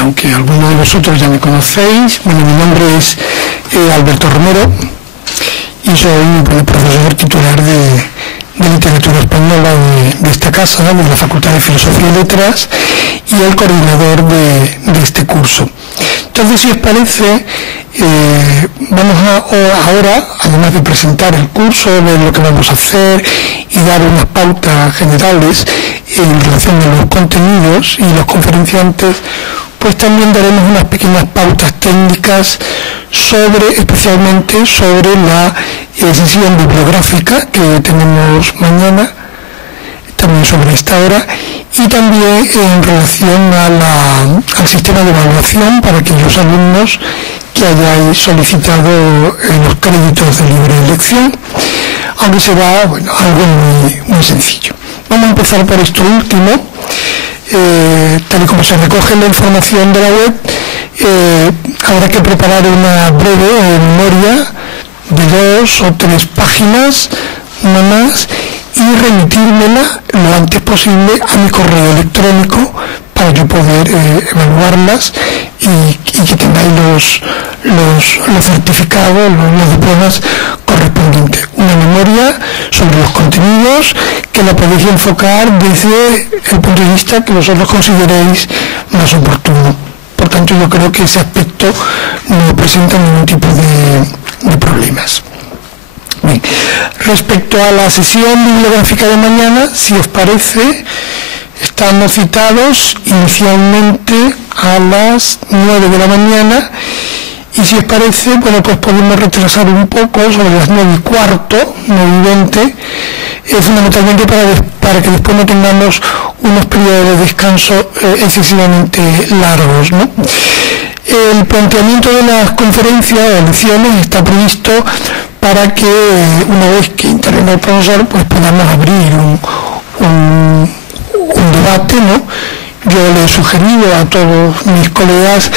aunque algunos de vosotros ya me conocéis. Bueno, mi nombre es Alberto Romero y soy profesor titular de literatura española de esta casa, de la Facultad de Filosofía y Letras, y el coordinador de este curso. Entonces, si os parece, vamos ahora, además de presentar el curso, ver lo que vamos a hacer y dar unas pautas generales en relación a los contenidos y los conferenciantes, pues también daremos unas pequeñas pautas técnicas especialmente sobre la sesión bibliográfica que tenemos mañana, también sobre esta hora, y también en relación al sistema de evaluación para aquellos alumnos que hayáis solicitado los créditos de libre elección, aunque será algo muy sencillo. Vamos a empezar por esto último. Tal y como se recoge en la información de la web, habrá que preparar una breve memoria de 2 o 3 páginas, no más, y remitírmela lo antes posible a mi correo electrónico para yo poder evaluarlas y que tengáis los certificados, los diplomas correspondientes. Una memoria sobre los contenidos que la podéis enfocar desde el punto de vista que vosotros consideréis más oportuno. Por tanto, yo creo que ese aspecto no presenta ningún tipo de problemas. Bien. Respecto a la sesión bibliográfica de mañana, si os parece, estamos citados inicialmente a las 9 de la mañana, y si os parece, bueno, pues podemos retrasar un poco sobre las 9:15, 9:20, fundamentalmente para que después no tengamos unos periodos de descanso excesivamente largos, ¿no? El planteamiento de las conferencias o lecciones está previsto para que una vez que intervenga el profesor, pues podamos abrir un debate, ¿no? Yo le he sugerido a todos mis colegas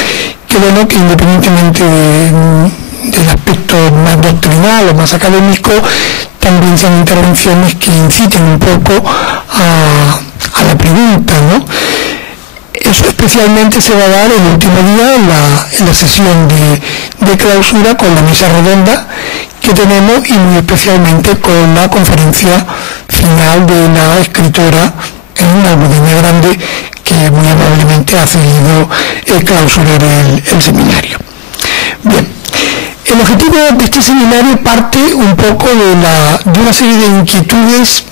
que independientemente del aspecto más doctrinal o más académico, también sean intervenciones que inciten un poco a la pregunta, ¿no? Eso especialmente se va a dar el último día en la sesión de clausura con la mesa redonda que tenemos, y muy especialmente con la conferencia final de la escritora en una Almudena Grande, que muy amablemente ha cedido clausurar el seminario. Bien, el objetivo de este seminario parte un poco de una serie de inquietudes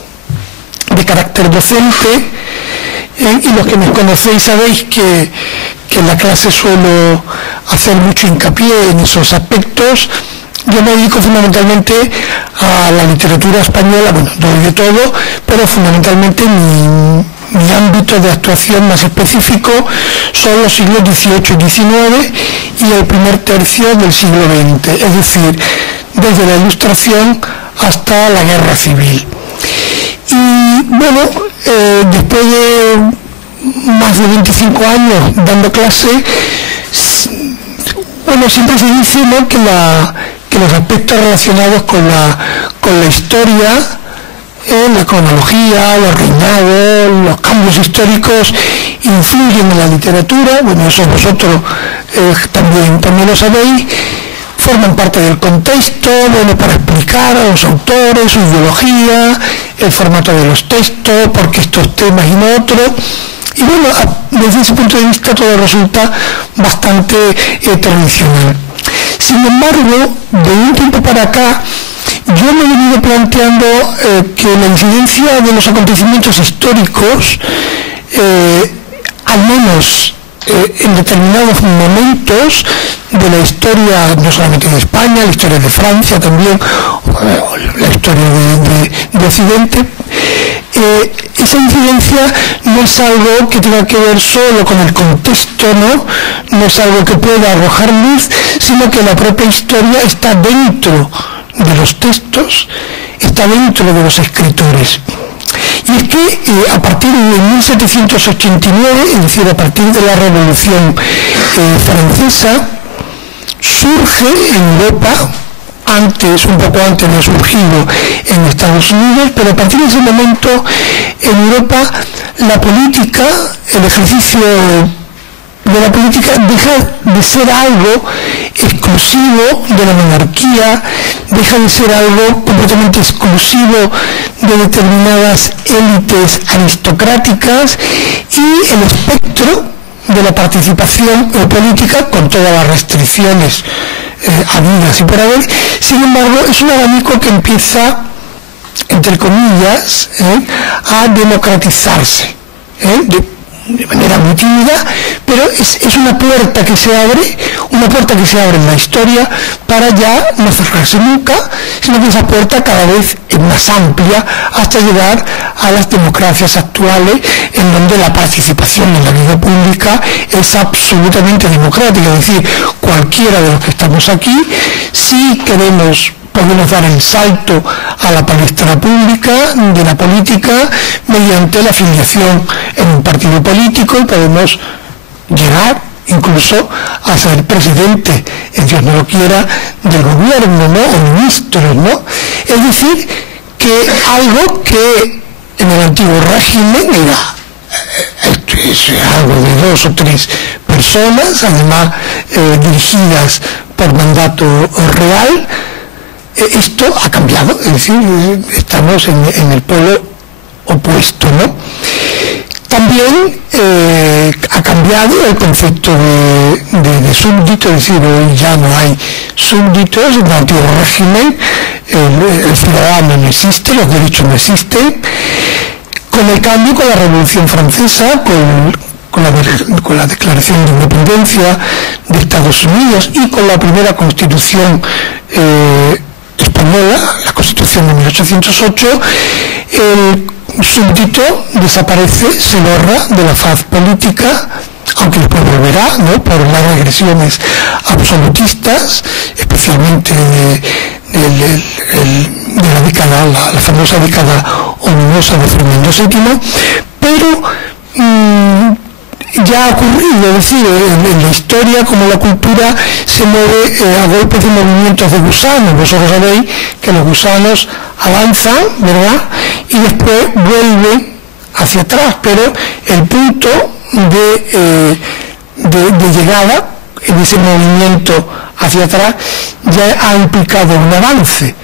de carácter docente, y los que me conocéis sabéis que en la clase suelo hacer mucho hincapié en esos aspectos. Yo me dedico fundamentalmente a la literatura española, doy de todo, pero fundamentalmente mi ámbito de actuación más específico son los siglos XVIII y XIX y el primer tercio del siglo XX, es decir, desde la Ilustración hasta la Guerra Civil. Y bueno, después de más de 25 años dando clase, siempre se dice, ¿no?, que los aspectos relacionados con la historia, la cronología, los reinados, los cambios históricos influyen en la literatura. Bueno, eso vosotros también lo sabéis. Forman parte del contexto, para explicar a los autores, su ideología, el formato de los textos, por qué estos temas y no otros. Y desde ese punto de vista todo resulta bastante tradicional. Sin embargo, de un tiempo para acá, yo me he venido planteando que la incidencia de los acontecimientos históricos, al menos en determinados momentos de la historia, no solamente de España, la historia de Francia también, la historia de Occidente, esa incidencia no es algo que tenga que ver solo con el contexto, no es algo que pueda arrojar luz, sino que la propia historia está dentro de los textos, está dentro de los escritores. Y es que a partir de 1789, es decir, a partir de la Revolución Francesa, surge en Europa, un poco antes de surgido en Estados Unidos, pero a partir de ese momento en Europa la política, el ejercicio de la política deja de ser algo exclusivo de la monarquía, deja de ser algo completamente exclusivo de determinadas élites aristocráticas, y el espectro de la participación política, con todas las restricciones habidas y por haber, sin embargo, es un abanico que empieza, entre comillas, a democratizarse, de manera muy tímida, pero es una puerta que se abre en la historia para ya no cerrarse nunca, sino que esa puerta cada vez es más amplia hasta llegar a las democracias actuales, en donde la participación en la vida pública es absolutamente democrática. Es decir, cualquiera de los que estamos aquí, si queremos, podemos dar el salto a la palestra pública de la política mediante la afiliación en un partido político, y podemos llegar incluso a ser presidente, Dios no lo quiera, del gobierno, ¿no? O ministros, ¿no? Es decir, que algo que en el antiguo régimen era algo de 2 o 3 personas, además dirigidas por mandato real. Esto ha cambiado, es decir, estamos en el polo opuesto, ¿no? También ha cambiado el concepto de súbdito, es decir, hoy ya no hay súbditos. En el antiguo régimen el ciudadano no existe, los derechos no existen. Con el cambio, con la Revolución Francesa, con la Declaración de Independencia de Estados Unidos y con la primera Constitución española, la Constitución de 1808, el súbdito desaparece, se borra de la faz política, aunque después volverá, ¿no?, por las regresiones absolutistas, especialmente de la década, la famosa década ominosa de Fernando VII, pero ya ha ocurrido, es decir, en la historia, como la cultura se mueve a golpes de movimientos de gusanos. Vosotros sabéis que los gusanos avanzan, ¿verdad?, y después vuelven hacia atrás, pero el punto de llegada en ese movimiento hacia atrás ya ha implicado un avance.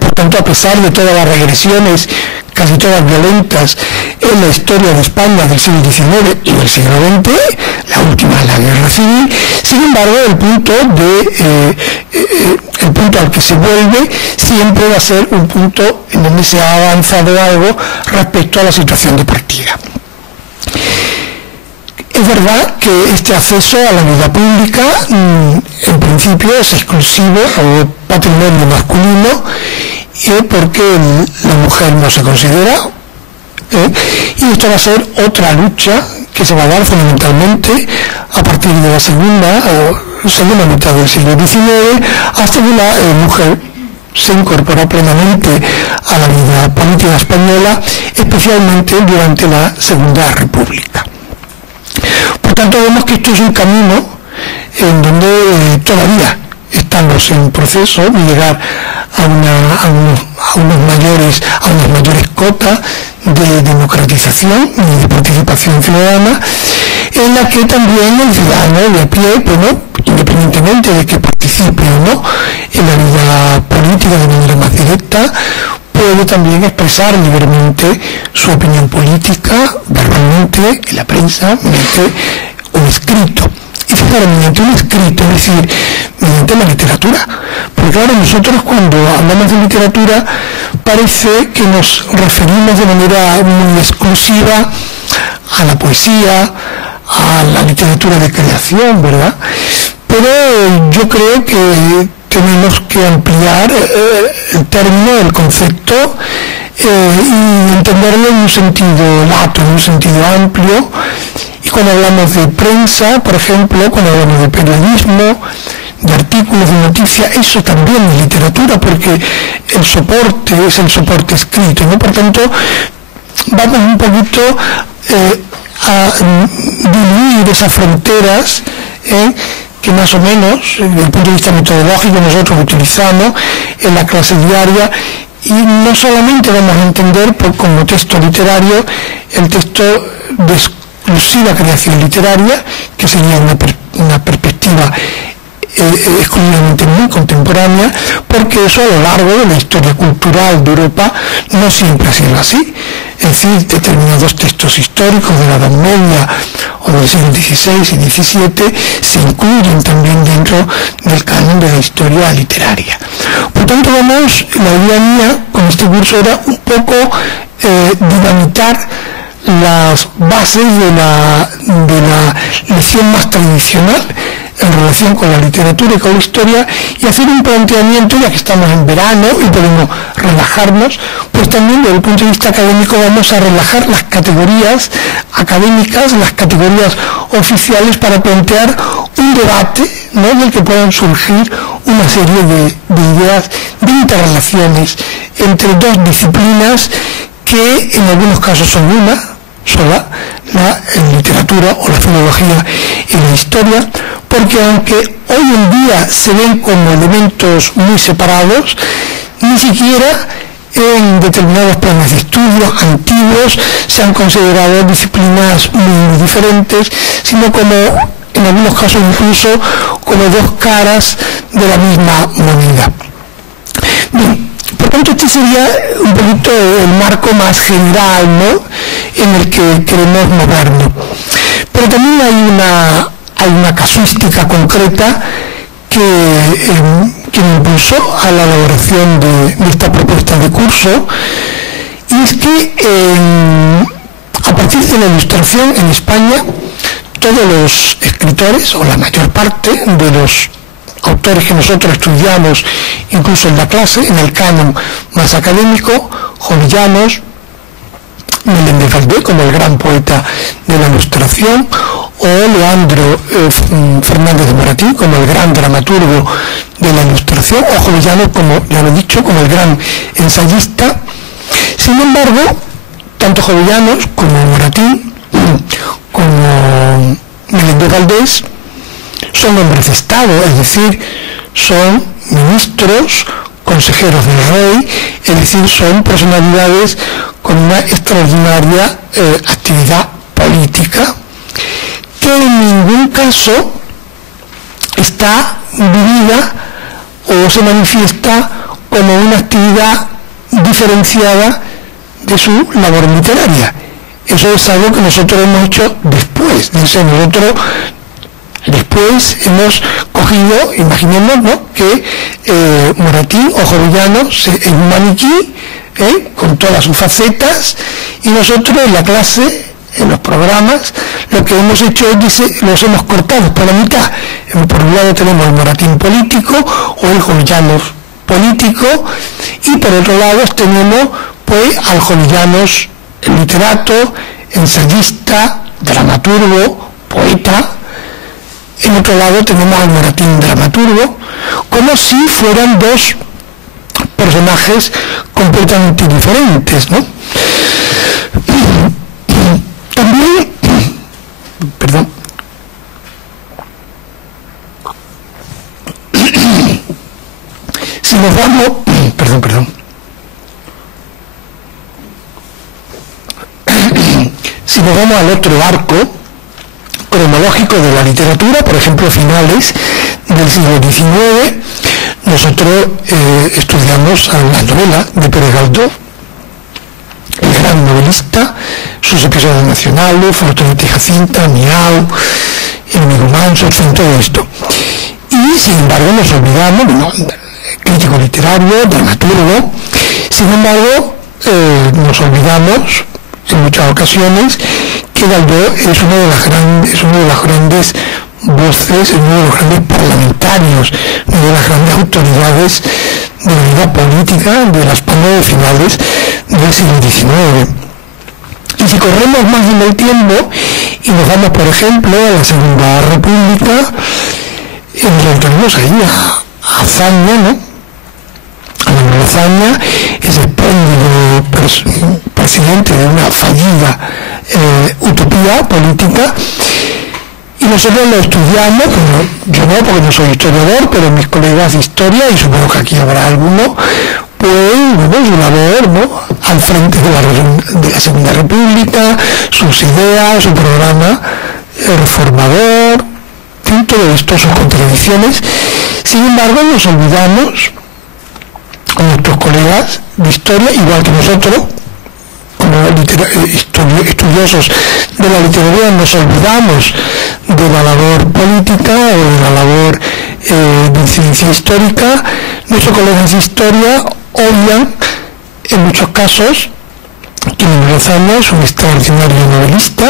Por tanto, a pesar de todas las regresiones, casi todas violentas, en la historia de España del siglo XIX y del siglo XX, la última es la Guerra Civil, sin embargo, el punto al que se vuelve siempre va a ser un punto en donde se ha avanzado algo respecto a la situación de partida. Es verdad que este acceso a la vida pública en principio es exclusivo o patrimonio masculino, porque la mujer no se considera, y esto va a ser otra lucha que se va a dar fundamentalmente a partir de la segunda mitad del siglo XIX, hasta que la mujer se incorpora plenamente a la vida política española, especialmente durante la Segunda República. Por tanto, vemos que esto es un camino en donde todavía estamos en proceso de llegar a unas mayores cotas de democratización y de participación ciudadana, en la que también el ciudadano de a pie, bueno, independientemente de que participe o no en la vida política de manera más directa, puede también expresar libremente su opinión política, verbalmente, en la prensa, mediante un escrito. Y fijaros, mediante un escrito, es decir, mediante la literatura. Porque claro, nosotros cuando hablamos de literatura parece que nos referimos de manera muy exclusiva a la poesía, a la literatura de creación, ¿verdad? Pero yo creo que tenemos que ampliar el término, el concepto, y entenderlo en un sentido lato, en un sentido amplio. Y cuando hablamos de prensa, por ejemplo, cuando hablamos de periodismo, de artículos, de noticias, eso también es literatura, porque el soporte es el soporte escrito, ¿no? Por tanto, vamos un poquito a diluir esas fronteras que más o menos, desde el punto de vista metodológico, nosotros utilizamos en la clase diaria, y no solamente vamos a entender como texto literario el texto de exclusiva creación literaria, que que sería una perspectiva exclusivamente muy contemporánea, porque eso a lo largo de la historia cultural de Europa no siempre ha sido así. Es decir, determinados textos históricos de la Edad Media o del siglo XVI y XVII se incluyen también dentro del canon de la historia literaria. Por tanto, vamos, la idea mía con este curso era un poco dinamitar las bases de la lección más tradicional en relación con la literatura y con la historia, y hacer un planteamiento, ya que estamos en verano y podemos relajarnos, pues también desde el punto de vista académico vamos a relajar las categorías académicas, las categorías oficiales, para plantear un debate, ¿no?, del que puedan surgir una serie de ideas, de interrelaciones entre dos disciplinas que en algunos casos son una sola, la literatura o la filología y la historia, porque aunque hoy en día se ven como elementos muy separados, ni siquiera en determinados planes de estudio antiguos se han considerado disciplinas muy diferentes, sino como, en algunos casos incluso, como dos caras de la misma moneda. Bien, por tanto, este sería un poquito el marco más general, ¿no?, en el que queremos movernos. Pero también hay una casuística concreta que me impulsó a la elaboración de esta propuesta de curso, y es que a partir de la Ilustración en España, todos los escritores, o la mayor parte de los autores que nosotros estudiamos, incluso en la clase, en el canon más académico, Jovellanos, Meléndez Valdés como el gran poeta de la Ilustración, o Leandro Fernández de Moratín como el gran dramaturgo de la Ilustración, o Jovellanos, como ya lo he dicho, como el gran ensayista. Sin embargo, tanto Jovellanos como Moratín, como Meléndez Valdés, son hombres de Estado, es decir, son ministros, consejeros del rey, es decir, son personalidades con una extraordinaria actividad política, que en ningún caso está vivida o se manifiesta como una actividad diferenciada de su labor literaria. Eso es algo que nosotros hemos hecho después. Nosotros después hemos cogido, imaginemos, ¿no?, que Moratín o Jovellanos es un maniquí, con todas sus facetas, y nosotros en la clase, en los programas, lo que hemos hecho es los hemos cortado por la mitad. Por un lado tenemos el Moratín político o el Jovellanos político, y por otro lado tenemos pues al Jovellanos literato, ensayista, dramaturgo, poeta. En otro lado tenemos al Moratín dramaturgo, como si fueran dos personajes completamente diferentes, ¿no? También, perdón, si nos vamos, si nos vamos al otro arco cronológico de la literatura, por ejemplo, finales del siglo XIX, nosotros estudiamos a la novela de Pérez Galdós, el gran novelista, sus episodios nacionales, Fortunata y Jacinta, Miau, Enemigo Manso, en fin, todo esto. Y sin embargo nos olvidamos, bueno, crítico literario, dramaturgo, sin embargo nos olvidamos en muchas ocasiones que Galdós es uno de las grandes voces, uno de los grandes parlamentarios, una de las grandes autoridades de la vida política de la España de finales del siglo XIX. Y si corremos más en el tiempo y nos vamos, por ejemplo, a la Segunda República, encontramos ahí a Azaña, ¿no? A Manuel Azaña, ese espléndido presidente de una fallida utopía política, y nosotros lo estudiamos, yo no, porque no soy historiador, pero mis colegas de historia, y supongo que aquí habrá alguno, pues su labor, ¿no?, al frente de la Segunda República, sus ideas, su programa reformador, todo esto, sus contradicciones. Sin embargo, nos olvidamos, nuestros colegas de historia, igual que nosotros, como estudiosos de la literatura, nos olvidamos de la labor política o de la labor de ciencia histórica. Nuestros colegas de historia obvian, en muchos casos, que Miguel Lozano es un extraordinario novelista,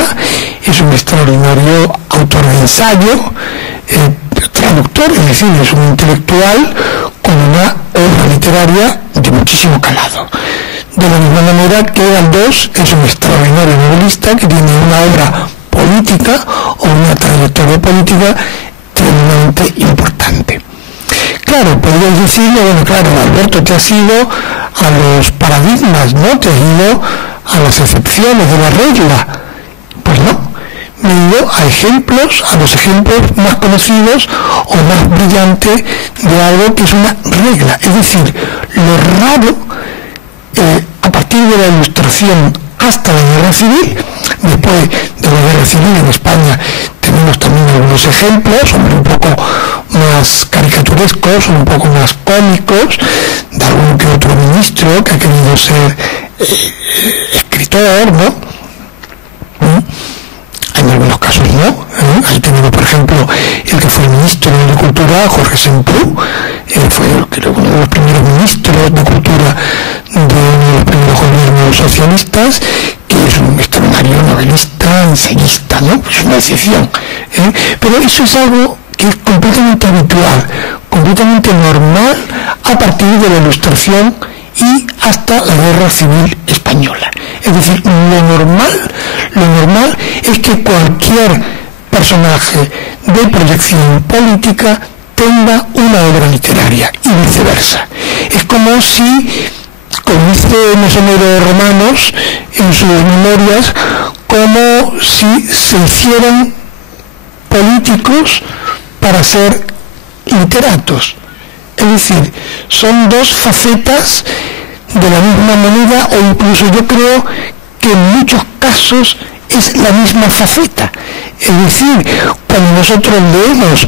es un extraordinario autor de ensayo, traductor, es decir, es un intelectual con una obra literaria de muchísimo calado. De la misma manera que Galdós es un extraordinario novelista que tiene una obra política o una trayectoria política tremendamente importante. Claro, podrías decirle, bueno, claro, Alberto, te has ido a los paradigmas, ¿no? Te has ido a las excepciones de la regla. Pues no, me he ido a ejemplos, a los ejemplos más conocidos o más brillantes de algo que es una regla. Es decir, lo raro, a partir de la Ilustración hasta la Guerra Civil. Después de la Guerra Civil en España tenemos también algunos ejemplos, un poco más caricaturescos, un poco más cómicos, de algún que otro ministro que ha querido ser escritor, ¿no? En algunos casos no. Ahí tenemos, por ejemplo, el que fue ministro de Cultura, Jorge Semprún, fue creo uno de los primeros ministros de Cultura de uno de los primeros gobiernos socialistas, que es un extraordinario novelista, ensayista, ¿no? Es una excepción. Pero eso es algo que es completamente habitual, completamente normal a partir de la Ilustración y hasta la Guerra Civil Española. Es decir, lo normal es que cualquier personaje de proyección política tenga una obra literaria y viceversa. Es como si, como dice Mesonero Romanos en sus memorias, como si se hicieran políticos para ser literatos. Es decir, son dos facetas de la misma moneda, o incluso yo creo que en muchos casos es la misma faceta. Es decir, cuando nosotros leemos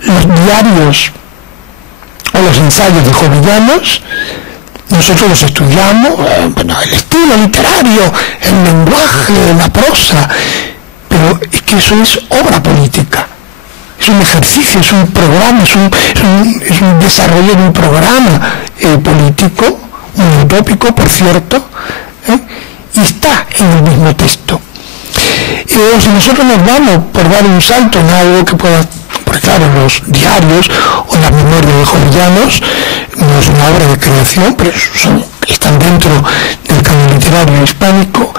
los diarios o los ensayos de Jovellanos, nosotros los estudiamos, bueno, el estilo literario, el lenguaje, la prosa, pero es que eso es obra política. Es un ejercicio, es un programa, es un desarrollo de un programa político, muy utópico, por cierto, y está en el mismo texto. Si nosotros nos vamos por dar un salto en algo que pueda, porque claro, los diarios o las memorias de Jovellanos no es una obra de creación, pero están dentro del canon literario hispánico.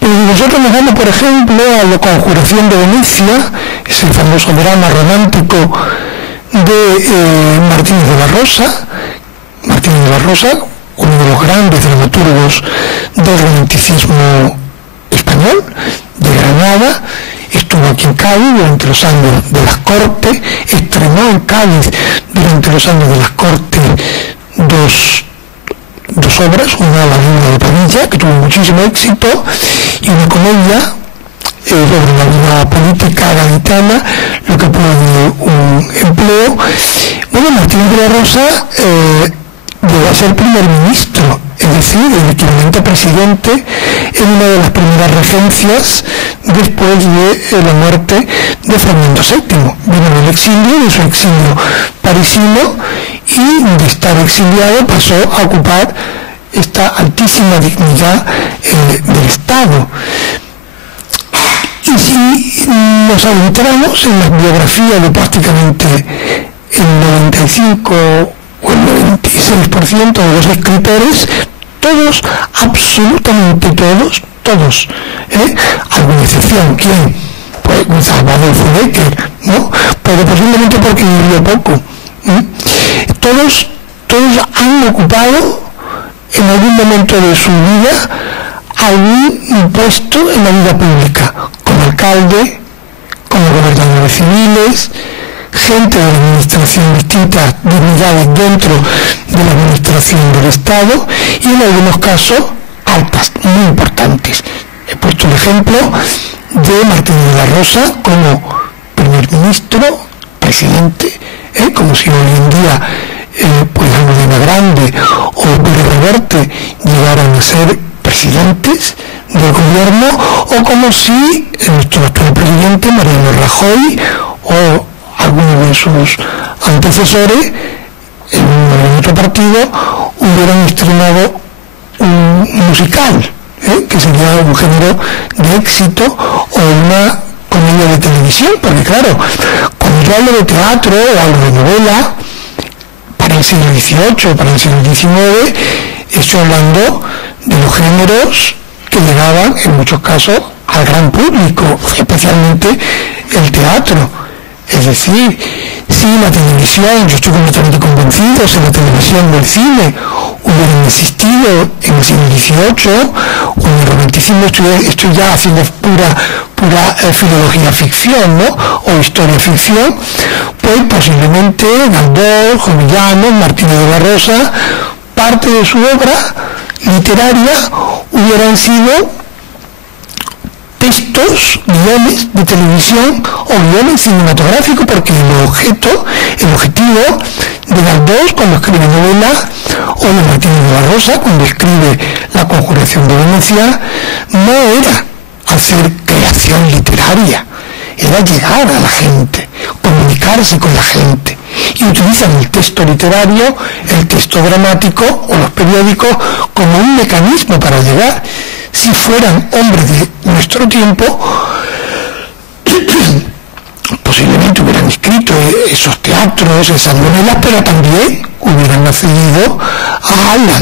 Pero si nosotros nos vamos, por ejemplo, a la Conjuración de Venecia, ese famoso drama romántico de Martínez de la Rosa, uno de los grandes dramaturgos del romanticismo español, de Granada, estuvo aquí en Cádiz durante los años de las Cortes, estrenó en Cádiz durante los años de las Cortes dos obras, una La Luna de Padilla, que tuvo muchísimo éxito, y una comedia sobre la vida política gaditana, lo que puede un empleo. Bueno, Martínez de la Rosa llegó a ser primer ministro, es decir, el equivalente a presidente en una de las primeras regencias después de la muerte de Fernando VII. Vino del exilio, de su exilio parisino, y de estar exiliado pasó a ocupar esta altísima dignidad del Estado. Y si nos adentramos en las biografías de prácticamente el 95 o el 96% de los escritores, todos, absolutamente todos, alguna excepción, ¿quién? Pues Gonzalo Adolfo Bécquer, ¿no? Pero posiblemente porque vivió poco. Todos han ocupado en algún momento de su vida algún puesto en la vida pública, como alcalde, como gobernadores civiles, gente de la administración, distintas dignidades dentro de la administración del Estado, y en algunos casos altas, muy importantes. He puesto el ejemplo de Martínez de la Rosa como primer ministro, presidente, como si hoy en día pues Almudena Grande o Pérez Reverte llegaran a ser presidentes del gobierno, o como si nuestro actual presidente Mariano Rajoy o alguno de sus antecesores en otro partido hubieran estrenado un musical, que sería un género de éxito, o una comedia de televisión, porque claro, cuando yo hablo de teatro o hablo de novela para el siglo XVIII, para el siglo XIX, estoy hablando de los géneros que llegaban en muchos casos al gran público, especialmente el teatro. Es decir, si la televisión, yo estoy completamente convencido, si la televisión o el cine hubieran existido en el siglo XVIII o en el romanticismo, estoy ya haciendo pura filología ficción, ¿no? O historia ficción, pues posiblemente Galdós, Jovellanos, Martínez de la Rosa, parte de su obra literaria hubieran sido textos, guiones de televisión o guiones cinematográficos, porque el objetivo de Galdós cuando escribe novela, o de Martínez de la Rosa cuando escribe La Conjuración de Venecia, no era hacer creación literaria, era llegar a la gente, comunicarse con la gente, y utilizan el texto literario, el texto dramático o los periódicos como un mecanismo para llegar. Si fueran hombres de nuestro tiempo, posiblemente hubieran escrito esos teatros, esas novelas, pero también hubieran accedido a los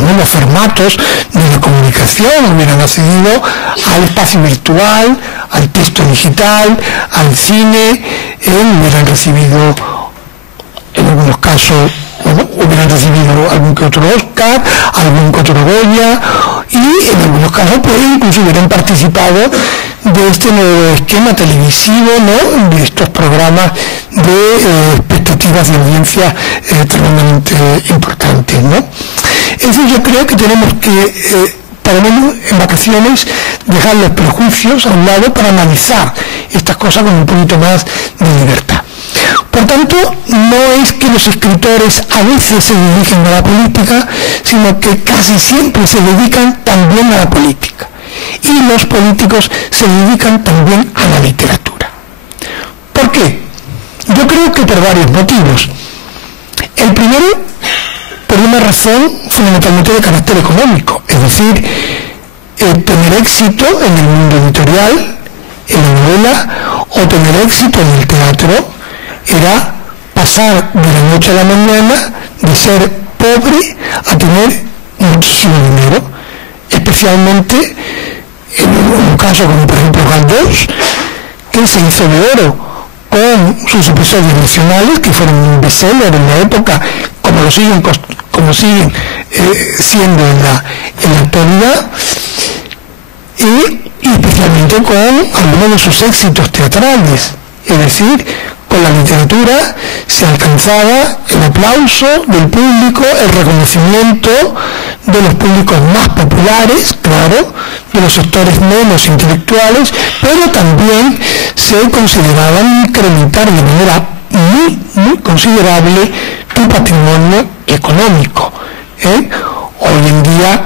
nuevos formatos de la comunicación, hubieran accedido al espacio virtual, al texto digital, al cine, hubieran recibido, en algunos casos, hubieran recibido algún que otro Oscar, algún que otro Goya, y en algunos casos pues incluso hubieran participado de este nuevo esquema televisivo, ¿no? De estos programas de expectativas de audiencia tremendamente importantes, ¿no? Es decir, yo creo que tenemos que, por lo menos en vacaciones, dejar los prejuicios a un lado para analizar estas cosas con un poquito más de libertad. Por tanto, no es que los escritores a veces se dediquen a la política, sino que casi siempre se dedican también a la política. Y los políticos se dedican también a la literatura. ¿Por qué? Yo creo que por varios motivos. El primero, por una razón fundamentalmente de carácter económico, es decir, tener éxito en el mundo editorial, en la novela, o tener éxito en el teatro, era pasar de la noche a la mañana de ser pobre a tener muchísimo dinero, especialmente en un caso como por ejemplo Galdós, que se hizo de oro con sus episodios nacionales, que fueron un bestseller en la época, como lo siguen siendo en la actualidad, y especialmente con algunos de sus éxitos teatrales. Es decir, con la literatura se alcanzaba el aplauso del público, el reconocimiento de los públicos más populares, claro, de los sectores menos intelectuales, pero también se consideraban incrementar de manera muy considerable tu patrimonio económico. Hoy en día,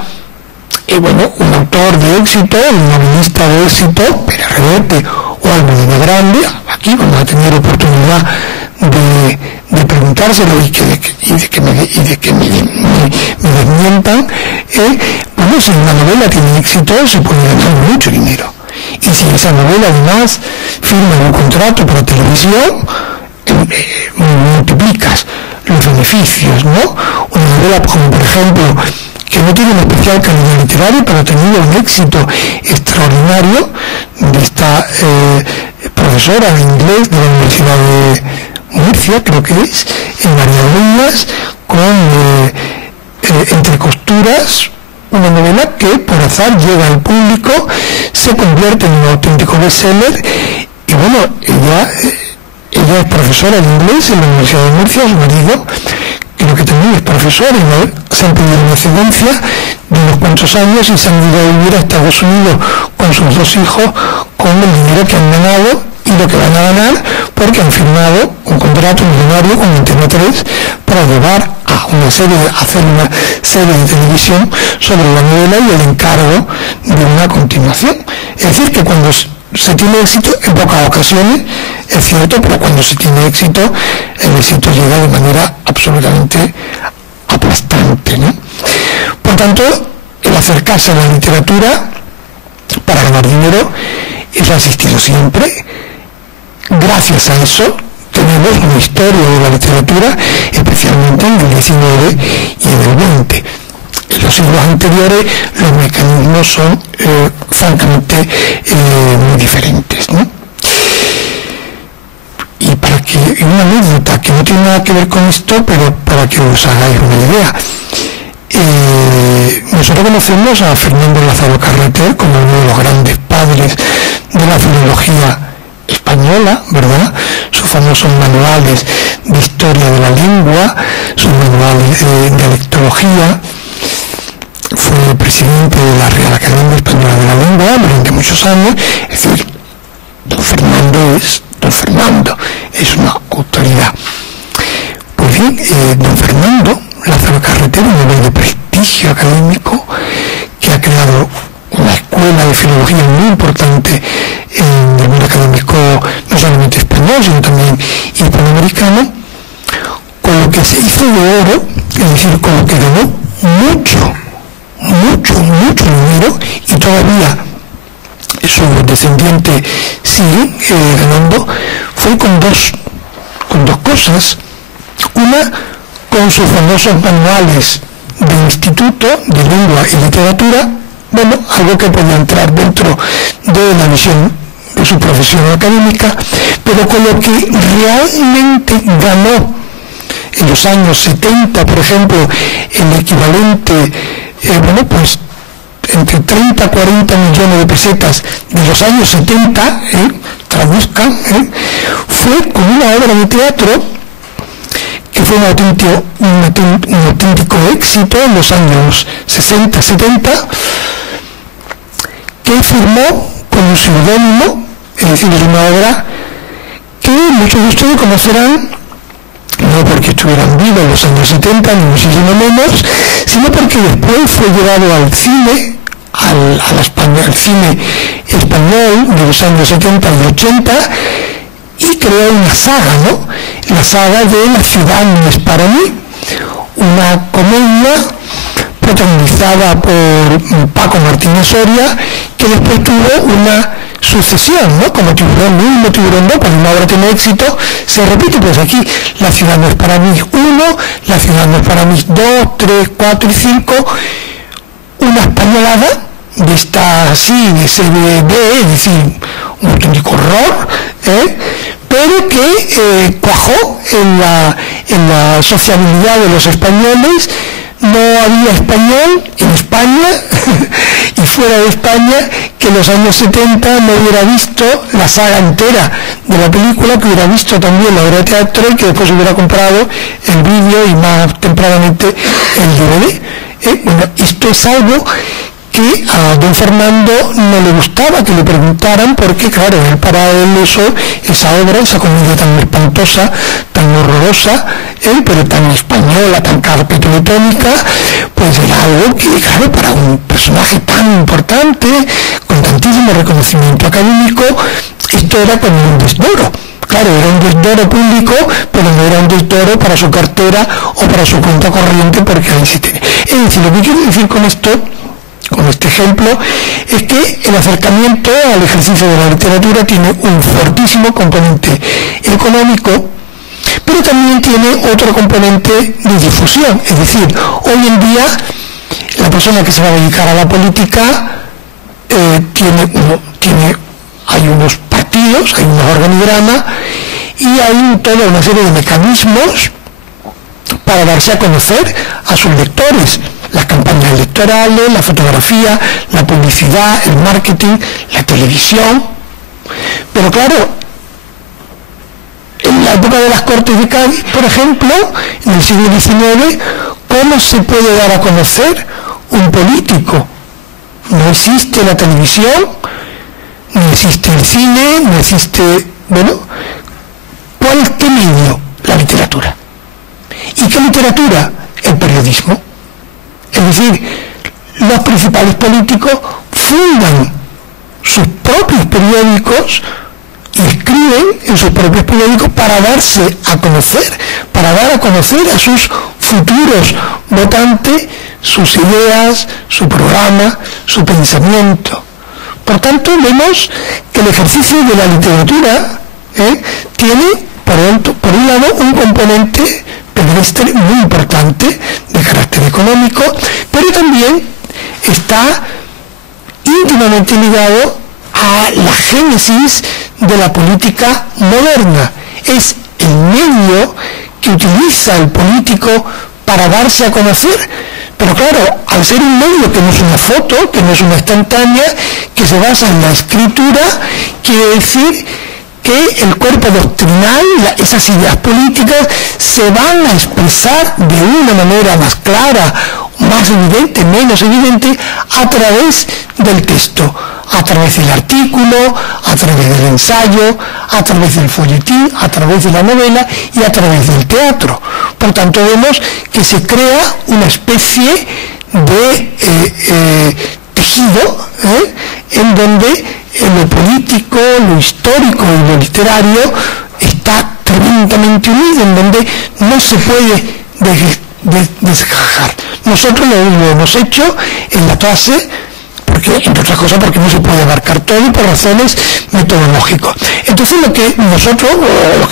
un autor de éxito, un novelista de éxito, Pérez Reverte o Almudena Grande, aquí vamos a tener oportunidad de preguntárselo y de que me desmientan, si una novela tiene éxito se puede ganar mucho dinero, y si esa novela además firma un contrato para televisión, multiplicas los beneficios, ¿no? Una novela como por ejemplo que no tiene una especial calidad literaria, pero ha tenido un éxito extraordinario, de esta profesora de inglés de la Universidad de Murcia, creo que es, en María Lunas, con Entre Costuras, una novela que por azar llega al público, se convierte en un auténtico bestseller, y ella es profesora de inglés en la Universidad de Murcia, su marido, creo que también es profesor, y se han pedido una excedencia de unos cuantos años y se han ido a vivir a Estados Unidos con sus dos hijos, con el dinero que han ganado y lo que van a ganar, porque han firmado un contrato millonario con Antena 3 para llevar a hacer una serie de televisión sobre la novela y el encargo de una continuación. Es decir, que cuando se tiene éxito, en pocas ocasiones, es cierto, pero cuando se tiene éxito, el éxito llega de manera absolutamente aplastante, ¿no? Por tanto, el acercarse a la literatura para ganar dinero, eso ha existido siempre. Gracias a eso tenemos una historia de la literatura, especialmente en el XIX y en el XX. En los siglos anteriores los mecanismos son francamente muy diferentes, ¿no? Y para que una anécdota que no tiene nada que ver con esto, pero para que os hagáis una idea, nosotros conocemos a Fernando Lázaro Carreter como uno de los grandes padres de la filología española, ¿verdad? Sus famosos manuales de historia de la lengua, sus manuales de dialectología. Fue presidente de la Real Academia Española de la Lengua durante muchos años. Es decir, don Fernando es una autoridad. Pues bien, don Fernando Lázaro Carreter, un hombre de prestigio académico que ha creado una escuela de filología muy importante en el mundo académico, no solamente español, sino también hispanoamericano, con lo que se hizo de oro, es decir, con lo que ganó mucho dinero, y todavía sus descendientes siguen ganando, fue con dos cosas. Una, con sus famosos manuales de instituto de lengua y literatura, bueno, algo que podía entrar dentro de la visión de su profesión académica, pero con lo que realmente ganó en los años 70, por ejemplo, el equivalente, pues entre 30 a 40 millones de pesetas de los años 70, traduzcan, fue con una obra de teatro que fue un auténtico éxito en los años 60, 70, que firmó con un seudónimo, es decir, es una obra que muchos de ustedes conocerán, no porque estuvieran vivos en los años 70, ni muchísimo menos, sino porque después fue llevado al cine, al cine español de los años 70 y 80, y creó una saga, ¿no? La saga de La ciudad no es para mí, una comedia protagonizada por Paco Martínez Soria, que después tuvo una sucesión, ¿no? Como Tiburón 1, Tiburón 2, cuando una obra tiene éxito, se repite. Pues aquí La ciudad no es para mí 1, La ciudad no es para mí 2, 3, 4 y 5, una españolada de esta así, de serie B, es decir, un auténtico horror, pero que cuajó en la sociabilidad de los españoles. No había español en España y fuera de España que en los años 70 no hubiera visto la saga entera de la película, que hubiera visto también la obra de teatro y que después hubiera comprado el vídeo y más tempranamente el DVD. Bueno, esto es algo que a don Fernando no le gustaba que le preguntaran, porque claro, para él esa obra, esa comedia tan espantosa, tan horrorosa, pero tan española, tan carpetoletónica, pues era algo que, claro, para un personaje tan importante, con tantísimo reconocimiento académico, esto era como un desdoro. Claro, era un desdoro público, pero no era un desdoro para su cartera o para su cuenta corriente, porque ahí sí tiene. Es decir, lo que quiero decir con esto, con este ejemplo, es que el acercamiento al ejercicio de la literatura tiene un fortísimo componente económico, pero también tiene otro componente de difusión. Es decir, hoy en día la persona que se va a dedicar a la política hay unos partidos, hay unos organigramas y hay toda una serie de mecanismos para darse a conocer a sus lectores. Las campañas electorales, la fotografía, la publicidad, el marketing, la televisión. Pero claro, en la época de las Cortes de Cádiz, por ejemplo, en el siglo XIX, ¿cómo se puede dar a conocer un político? No existe la televisión, no existe el cine, no existe, bueno, ¿Qué literatura? El periodismo. Es decir, los principales políticos fundan sus propios periódicos y escriben en sus propios periódicos para darse a conocer, para dar a conocer a sus futuros votantes sus ideas, su programa, su pensamiento. Por tanto, vemos que el ejercicio de la literatura tiene, por un lado, un componente pedestre muy importante de carácter económico, pero también está íntimamente ligado a la génesis de la política moderna. Es el medio que utiliza el político para darse a conocer, pero claro, al ser un medio que no es una foto, que no es una instantánea, que se basa en la escritura, quiere decir que el cuerpo doctrinal, esas ideas políticas, se van a expresar de una manera más clara, más evidente, menos evidente, a través del texto, a través del artículo, a través del ensayo, a través del folletín, a través de la novela y a través del teatro. Por tanto, vemos que se crea una especie de tejido en donde lo político, lo histórico y lo literario está tremendamente unido, en donde no se puede desgajar. Nosotros lo hemos hecho en la clase, porque, entre otras cosas, porque no se puede abarcar todo y por razones metodológicas. Entonces lo que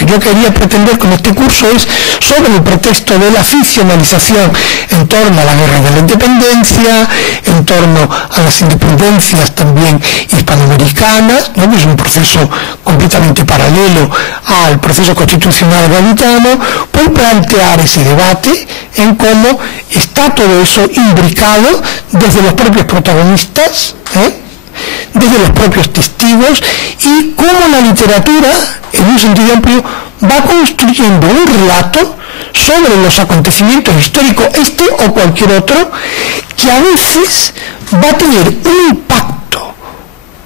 yo quería pretender con este curso es, sobre el pretexto de la ficcionalización en torno a la guerra de la independencia, en torno a las independencias también hispanoamericanas, ¿no? Que es un proceso completamente paralelo al proceso constitucional gaditano, pues plantear ese debate en cómo está todo eso imbricado desde los propios protagonistas, desde los propios testigos, y cómo la literatura, en un sentido amplio, va construyendo un relato sobre los acontecimientos históricos, este o cualquier otro, que a veces va a tener un impacto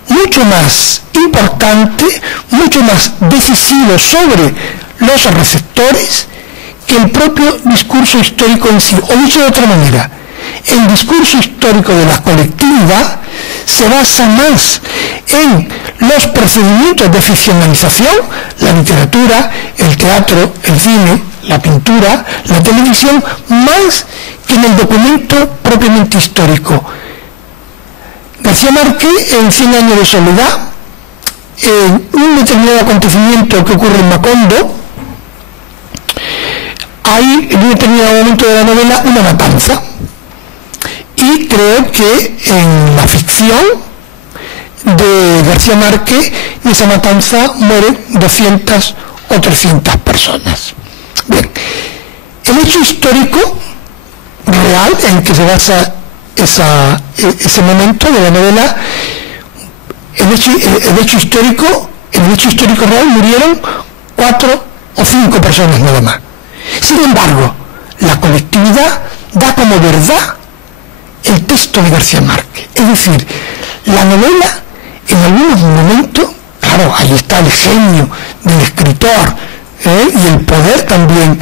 mucho más importante, mucho más decisivo sobre los receptores que el propio discurso histórico en sí. O dicho de otra manera, el discurso histórico de la colectividad se basa más en los procedimientos de ficcionalización, la literatura, el teatro, el cine, la pintura, la televisión, más que en el documento propiamente histórico. García Márquez, en 100 años de soledad, en un determinado acontecimiento que ocurre en Macondo, hay en un determinado momento de la novela una matanza. Y creo que en la ficción de García Márquez, en esa matanza mueren 200 o 300 personas. Bien, el hecho histórico real en que se basa ese momento de la novela, en el hecho histórico real murieron 4 o 5 personas nada más. Sin embargo, la colectividad da como verdad el texto de García Márquez. Es decir, la novela, en algunos momentos, claro, ahí está el genio del escritor y el poder también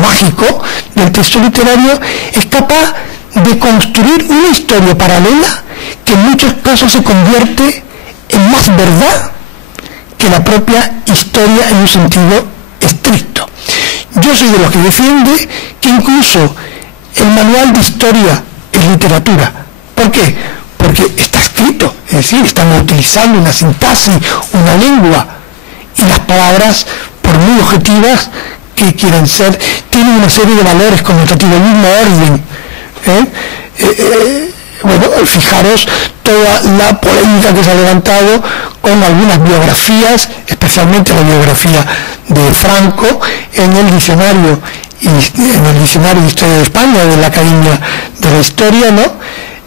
mágico del texto literario, es capaz de construir una historia paralela que en muchos casos se convierte en más verdad que la propia historia en un sentido estricto. Yo soy de los que defiende que incluso el manual de historia es literatura. ¿Por qué? Porque está escrito, es decir, estamos utilizando una sintaxis, una lengua, y las palabras, por muy objetivas que quieran ser, tienen una serie de valores connotativos, el mismo orden. Bueno, fijaros toda la polémica que se ha levantado con algunas biografías, especialmente la biografía de Franco, en el diccionario de Historia de España, de la Academia de la Historia, ¿no?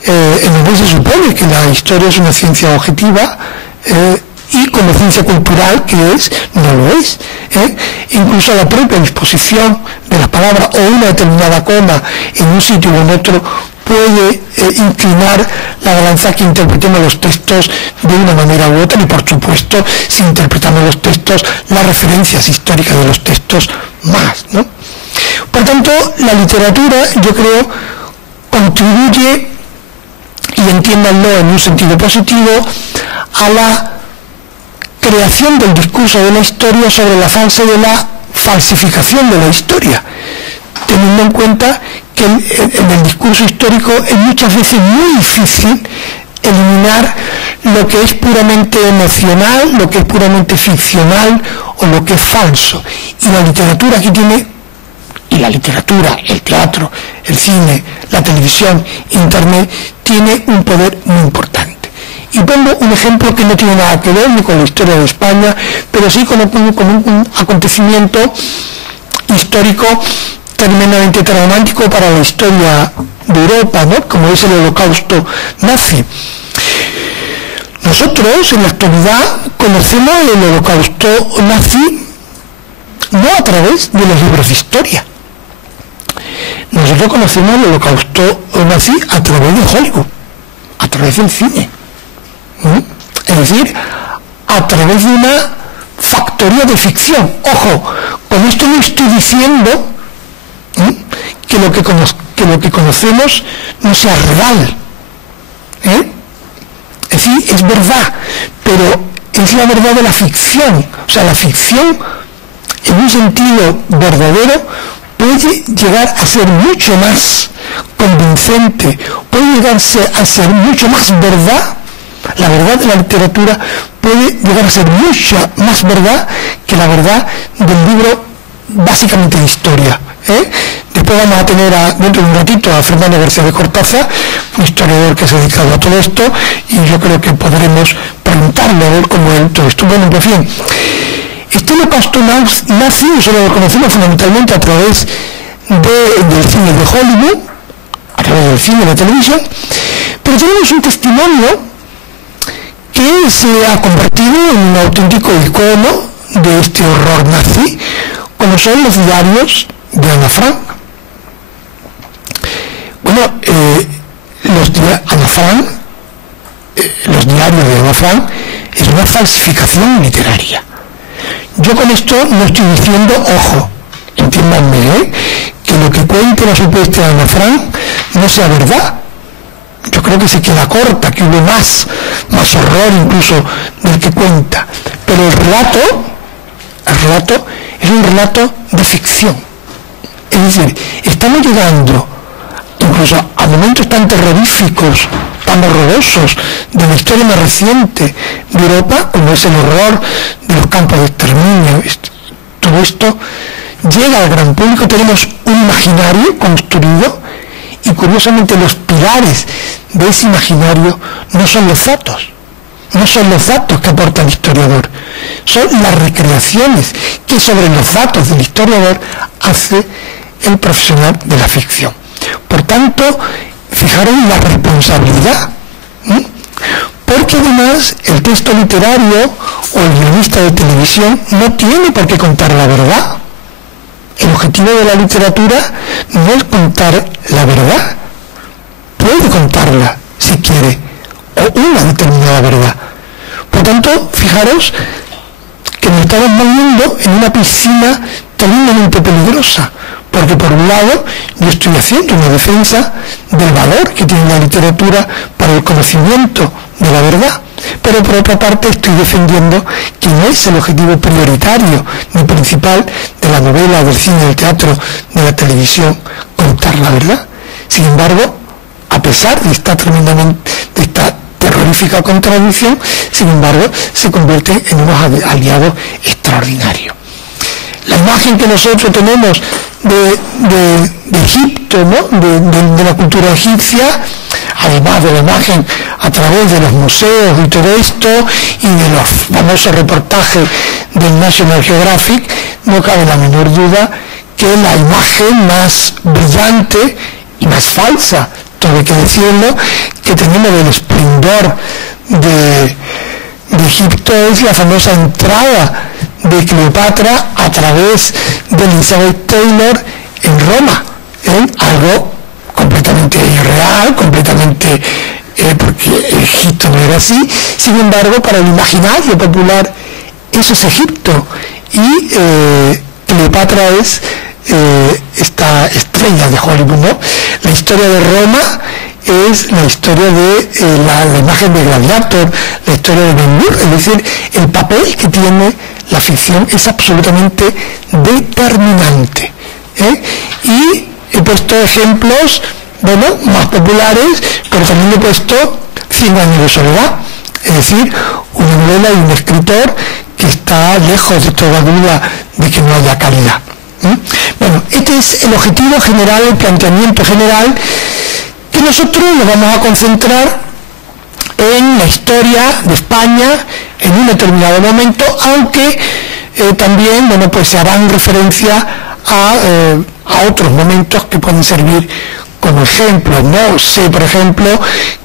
En donde se supone que la historia es una ciencia objetiva, y como ciencia cultural que es, no lo es. Incluso la propia disposición de las palabras o una determinada coma en un sitio o en otro puede inclinar la balanza que interpretemos los textos de una manera u otra, y por supuesto, si interpretamos los textos, las referencias históricas de los textos más, ¿no? Por Por tanto, la literatura, yo creo, contribuye, y entiéndanlo en un sentido positivo, a la creación del discurso de la historia sobre la fase de la falsificación de la historia, teniendo en cuenta que en el discurso histórico es muchas veces muy difícil eliminar lo que es puramente emocional, lo que es puramente ficcional o lo que es falso. Y la literatura aquí tiene, y la literatura, el teatro, el cine, la televisión, internet, tiene un poder muy importante. Y pongo un ejemplo que no tiene nada que ver ni con la historia de España, pero sí con un acontecimiento histórico tremendamente traumático para la historia de Europa, ¿no? Como es el Holocausto nazi. Nosotros en la actualidad conocemos el Holocausto nazi no a través de los libros de historia. Nosotros conocemos el Holocausto nazi a través de Hollywood, a través del cine. Es decir, a través de una factoría de ficción. Ojo, con esto no estoy diciendo que lo que conocemos no sea real. Es decir, es verdad, pero es la verdad de la ficción. O sea, la ficción, en un sentido verdadero, puede llegar a ser mucho más convincente, puede llegar a ser mucho más verdad. La verdad de la literatura puede llegar a ser mucha más verdad que la verdad del libro básicamente de historia. Después vamos a tener dentro de un ratito a Fernando García de Cortázar, un historiador que se ha dedicado a todo esto, y yo creo que podremos preguntarle a ver cómo él todo esto. Bueno, en fin, este holocausto nazi nosotros lo conocemos fundamentalmente a través del cine de Hollywood, a través del cine y la televisión, pero tenemos un testimonio que se ha convertido en un auténtico icono de este horror nazi, como son los diarios de Ana Frank. Bueno, los diarios de Ana Frank es una falsificación literaria. Yo con esto no estoy diciendo, ojo, entiéndanme, que lo que cuente la supuesta Ana Frank no sea verdad. Yo creo que se queda corta, que hubo más horror incluso del que cuenta. Pero el relato es un relato de ficción. Es decir, estamos llegando incluso a momentos tan terroríficos, tan horrorosos de la historia más reciente de Europa, como es el horror de los campos de exterminio. Todo esto llega al gran público, tenemos un imaginario construido, y curiosamente los pilares de ese imaginario no son los datos que aporta el historiador, son las recreaciones que sobre los datos del historiador hace el profesional de la ficción. Por tanto, fijaros la responsabilidad, porque además el texto literario o el guionista de televisión no tiene por qué contar la verdad. El objetivo de la literatura no es contar la verdad, puede contarla si quiere, o una determinada verdad. Por tanto, fijaros que nos estamos moviendo en una piscina tremendamente peligrosa, porque por un lado yo estoy haciendo una defensa del valor que tiene la literatura para el conocimiento de la verdad, pero por otra parte estoy defendiendo que no es el objetivo prioritario ni principal de la novela, del cine, del teatro, de la televisión, contar la verdad. Sin embargo, a pesar de esta terrorífica contradicción, sin embargo, se convierte en unos aliados extraordinarios. La imagen que nosotros tenemos de Egipto, ¿no? de la cultura egipcia, además de la imagen a través de los museos y todo esto, y de los famosos reportajes del National Geographic, no cabe la menor duda que la imagen más brillante y más falsa, todo hay que decirlo, que tenemos del esplendor de Egipto es la famosa entrada de Cleopatra a través de Elizabeth Taylor en Roma, algo completamente irreal, completamente porque Egipto no era así. Sin embargo, para el imaginario popular eso es Egipto, y Cleopatra es esta estrellas de Hollywood, ¿no? La historia de Roma es la historia de la imagen de Gladiator, la historia de Ben Hur, es decir, el papel que tiene la ficción es absolutamente determinante, ¿eh? Y he puesto ejemplos, bueno, más populares, pero también he puesto 100 años de soledad, es decir, una novela y un escritor que está lejos de toda duda de que no haya calidad. Bueno, este es el objetivo general, el planteamiento general, que nosotros nos vamos a concentrar en la historia de España en un determinado momento, aunque también, bueno, pues se harán referencia a otros momentos que pueden servir como ejemplo. No sé, por ejemplo,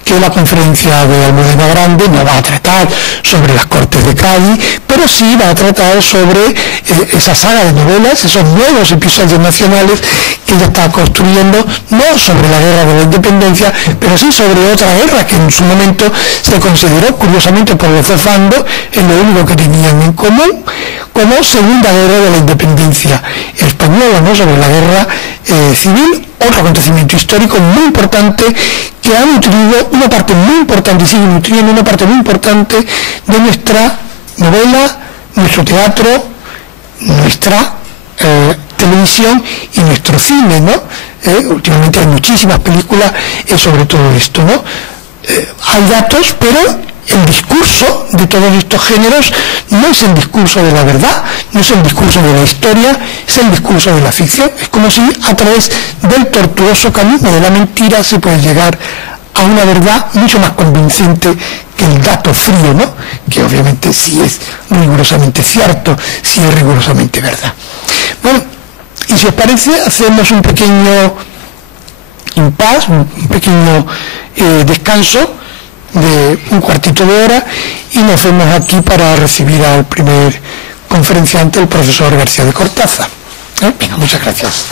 que la conferencia de Almudena Grande no va a tratar sobre las Cortes de Cádiz, pero sí va a tratar sobre esa saga de novelas, esos nuevos episodios nacionales que ella está construyendo, no sobre la guerra de la independencia, pero sí sobre otra guerra que en su momento se consideró, curiosamente por los dos bandos, es lo único que tenían en común, como segunda guerra de la independencia española, ¿no? Sobre la guerra civil, otro acontecimiento histórico muy importante que ha nutrido una parte muy importante y sigue nutriendo una parte muy importante de nuestra novela, nuestro teatro, nuestra televisión y nuestro cine, ¿no? Últimamente hay muchísimas películas sobre todo esto, ¿no? Hay datos, pero el discurso de todos estos géneros no es el discurso de la verdad, no es el discurso de la historia, es el discurso de la ficción. Es como si a través del tortuoso camino de la mentira se puede llegar a una verdad mucho más convincente que el dato frío, ¿no? Que obviamente sí es rigurosamente cierto, sí es rigurosamente verdad. Bueno, y si os parece, hacemos un pequeño impasse, un pequeño descanso de un cuartito de hora y nos vemos aquí para recibir al primer conferenciante, el profesor García de Cortázar. Venga, muchas gracias.